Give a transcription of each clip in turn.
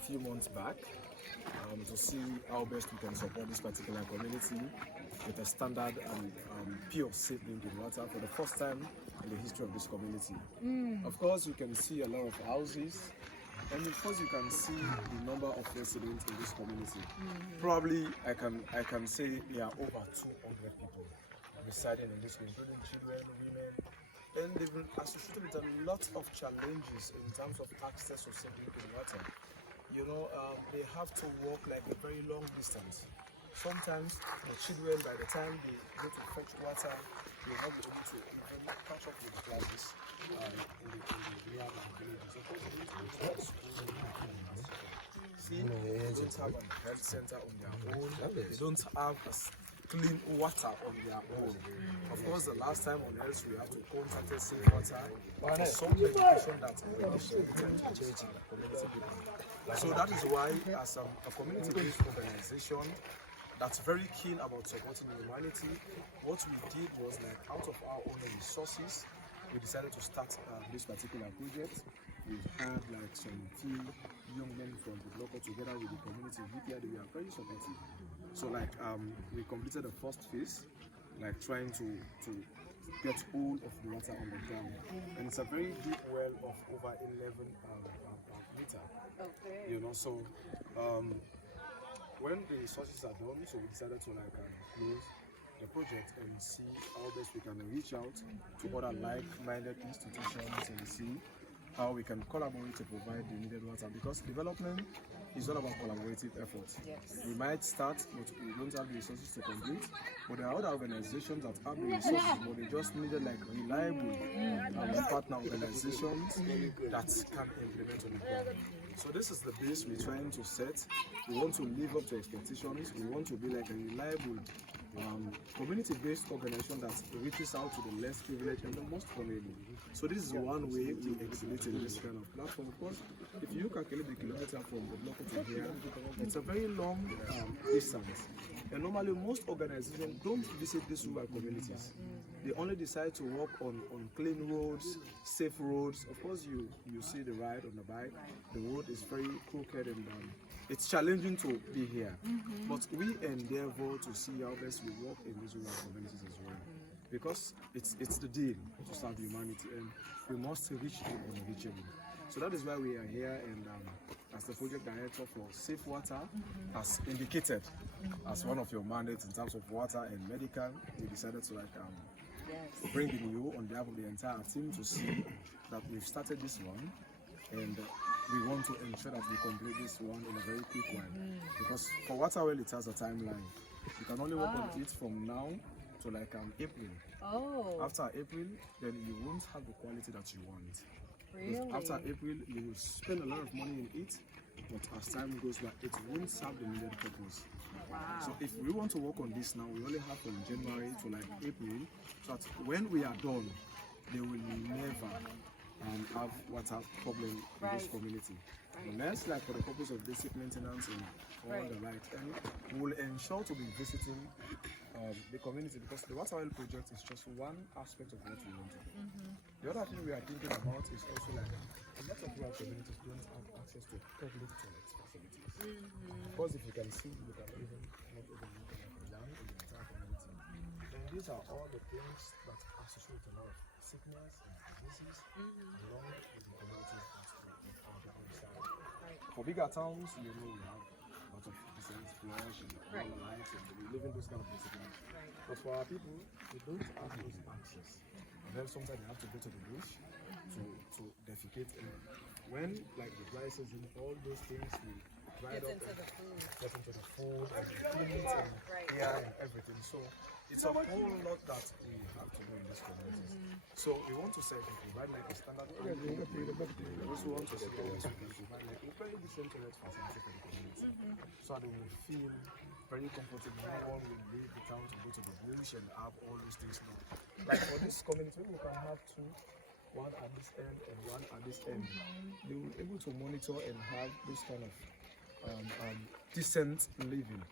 few months back to see how best we can support this particular community with a standard and pure safe drinking water for the first time in the history of this community. Of course, you can see a lot of houses, and of course you can see the number of residents in this community. Probably I can say there are over 200 people residing in this community, including children, women, and they've been associated with a lot of challenges in terms of access to safe drinking water. You know, they have to walk like a very long distance. Sometimes the children, by the time they go to fetch water, they will not be able to even catch up with the classes in the nearby villages. See, they don't have a health center on their own. They don't have clean water on their own. Of course, the last time on Earth we have to contact safe water for some medication that we distributed to community people. So that is why, as a community-based organization that's very keen about supporting humanity, what we did was, like, out of our own resources, we decided to start this particular project. We had like some few young men from the local together with the community. They were very supportive. So like we completed the first phase, like trying to get all of the water on the ground, and it's a very deep well of over 11 meter. Okay. You know, so when the resources are done, so we decided to like close the project and see how best we can reach out to other like-minded institutions and see how we can collaborate to provide the needed water, because development is all about collaborative efforts. Yes. We might start, but we don't have the resources to complete. But there are other organizations that have the resources, but they just needed like reliable partner organizations that can implement on the ground. So this is the base we're trying to set. We want to live up to expectations. We want to be like a reliable community-based organization that reaches out to the less privileged and the most vulnerable. So this is one way we exhibit in this kind of platform. Of course, if you calculate the kilometer from the local to here, it's a very long distance. And normally most organizations don't visit these rural communities. They only decide to walk on clean roads, safe roads. Of course, you see the ride on the bike. The road is very crooked and it's challenging to be here. But we endeavor to see how best we work in these rural communities as well. Because it's the deal to serve humanity, and we must reach the unreachable. So that is why we are here, and as the project director for Safe Water, as indicated as one of your mandates in terms of water and medical, we decided to like bring in you on behalf of the entire team to see that we've started this one, and we want to ensure that we complete this one in a very quick while. Because for water well, it has a timeline. You can only work on it from now to like April. After April, then you won't have the quality that you want. Really? After April, you will spend a lot of money in it, but as time goes by, it won't serve the needed purpose. So if we want to work on this now, we only have from January to like April, so that when we are done, they will never have water problem in this community. Unless, like, for the purpose of basic maintenance and all the like, and we'll ensure to be visiting the community, because the water oil project is just one aspect of what we want to do. The other thing we are thinking about is also like a lot of rural communities don't have access to public toilet facilities. Of course, if you can see, you can even not overlook the land in the entire community. And these are all the things that associate a lot of sickness and diseases along with the communities that we reside. For bigger towns, you know, we have a lot of decent flush and all lights, and we live in those kind of places. But for our people, we don't have those access. And then sometimes they have to go to the bush to defecate. And when like the dry season, all those things will dry up and get into the food and the clean and air and everything. So it's a whole lot that we have to do in these communities. So we want to say we provide like a standard community. We also want to say that we can provide like a very decent toilet facility for the community. So that they will feel very comfortable. No one will leave the town to go to the bush and have all those things now. Like for this community, we can have two, one at this end and one at this end. They will be able to monitor and have this kind of decent living.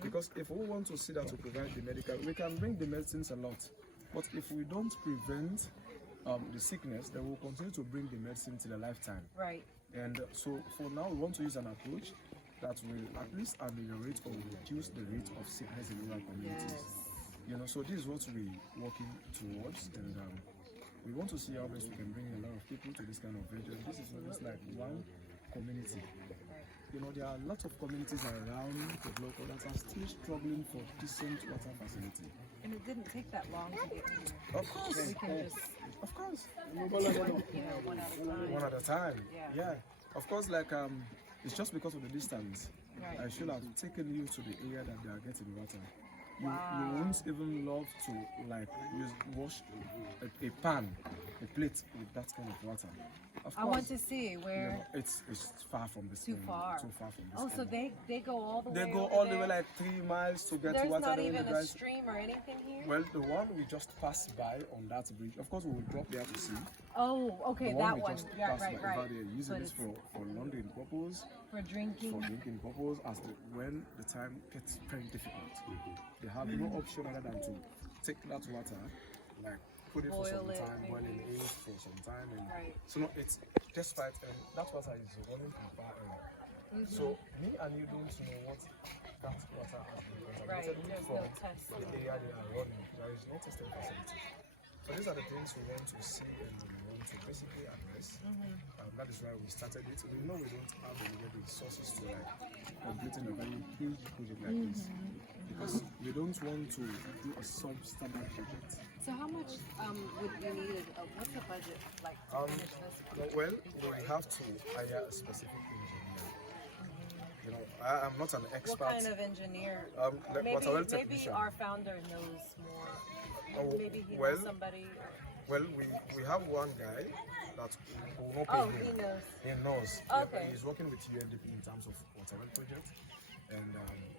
Because if we want to see that to provide the medical, we can bring the medicines a lot. But if we don't prevent the sickness, then we'll continue to bring the medicine till a lifetime. Right. And so for now, we want to use an approach that will at least ameliorate or reduce the rate of sickness in rural communities. You know, so this is what we're working towards, and we want to see how best we can bring a lot of people to this kind of venture. This is almost like one community. You know, there are lots of communities around the block that are still struggling for decent water facility. And it didn't take that long to get here. Of course. We can just, Of course. one at a time. One at a time. Yeah. Of course, like it's just because of the distance. Right. I should have taken you to the area that they are getting water. You won't even love to like wash a pan, a plate with that kind of water. Of course, I want to see where. No, it's far from this. Too far. Too far from this. Oh, so they go all the way. They go over all there? the way like 3 miles to get There's water. not even a stream or anything here. Well, the one we just passed by on that bridge. Of course, we will drop there to see. Oh, okay, The that we one. just Yeah, passed right, by. right. They're using this for laundering purpose. For drinking. For drinking purpose, when the time gets very difficult, they have no option other than to take that water, like put it for some time, boil it for some time, and so no, it's despite that water is running from far away. So me and you don't know what that water has been contaminated with from the area they are running. There is no testing facility. So these are the things we want to see and we want to basically address. That is why we started it. We know we don't have the resources to like completing a very huge project like this, because we don't want to do a substandard project. So how much would you need? What's the budget like to finish this? Well, we have to hire a specific engineer. You know, I'm not an expert. What kind of engineer? Maybe our founder knows more. Maybe he knows somebody. Well, we have one guy that will not pay him. He knows. He knows. Okay. He's working with UNDP in terms of water well project, and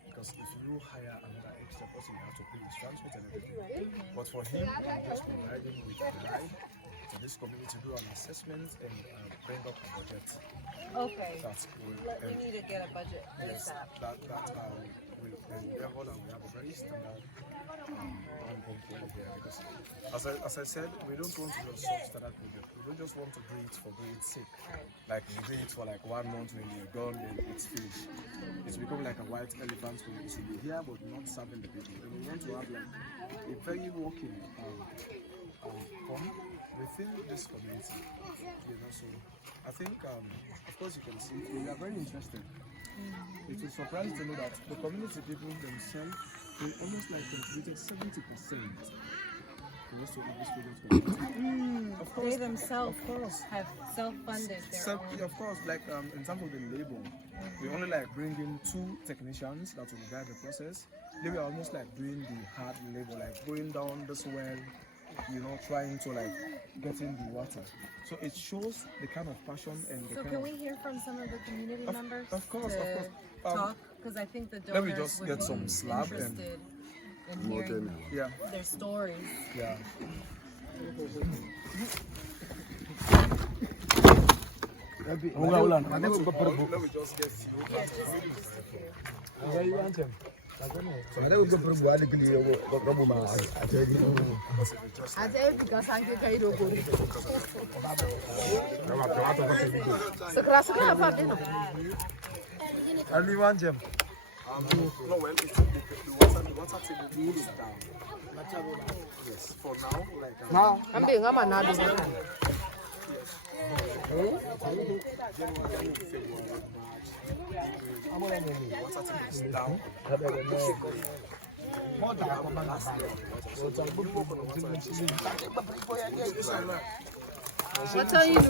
because if you hire another extra person, you have to pay his transport and everything. But for him, we just provide him with a guide to this community to do an assessment and bring up a budget. Okay. We need to get a budget. Yes, that will endeavor that we have a very standard here, because as I said, we don't want to do a substandard project. We don't just want to do it for doing it sake. Like we do it for like 1 month, when you're done, then it's finished. It's become like a white elephant community. We're here but not serving the people. And we want to have like a very working fund within this community. You know, so I think of course you can see we are very interested. It will surprise you to know that the community people themselves, they almost like contributed 70% to this project. Of course, they themselves have self-funded their own. Of course, like in terms of the labor, we only like bring in 2 technicians that will guide the process. They were almost like doing the hard labor, like going down this well, you know, trying to like get in the water. So it shows the kind of passion and the So can we hear from some of the community members? Of course. Talk, because I think the donors let me just would get be some slab interested in hearing their stories. Yeah. Let me just get no, well, the water table is down. Yes, for now, like now, I'm being a man. What tell you to do?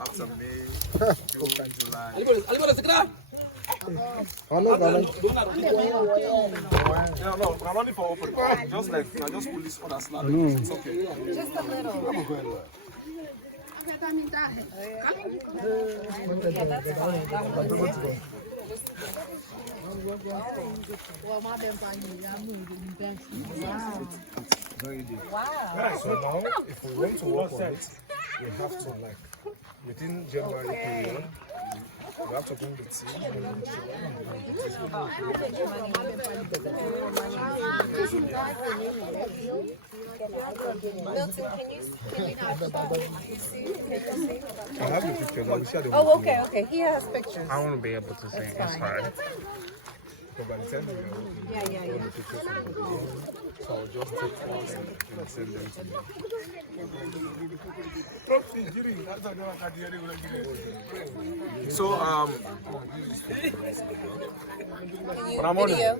After May, June, July. No, I'm only for open. Just like I just pull this other slab. It's okay. Just a little. Yeah, that's fine. That one. Very deep. Wow. So now, if we want to work on it, we have to like within January period, we have to bring the team. I have the pictures. I'll share them. Oh, okay, okay. He has pictures. I want to be able to say it's hard. But by the time we are open, Yeah. the pictures are available. So I'll just take one and send them to you. So Video.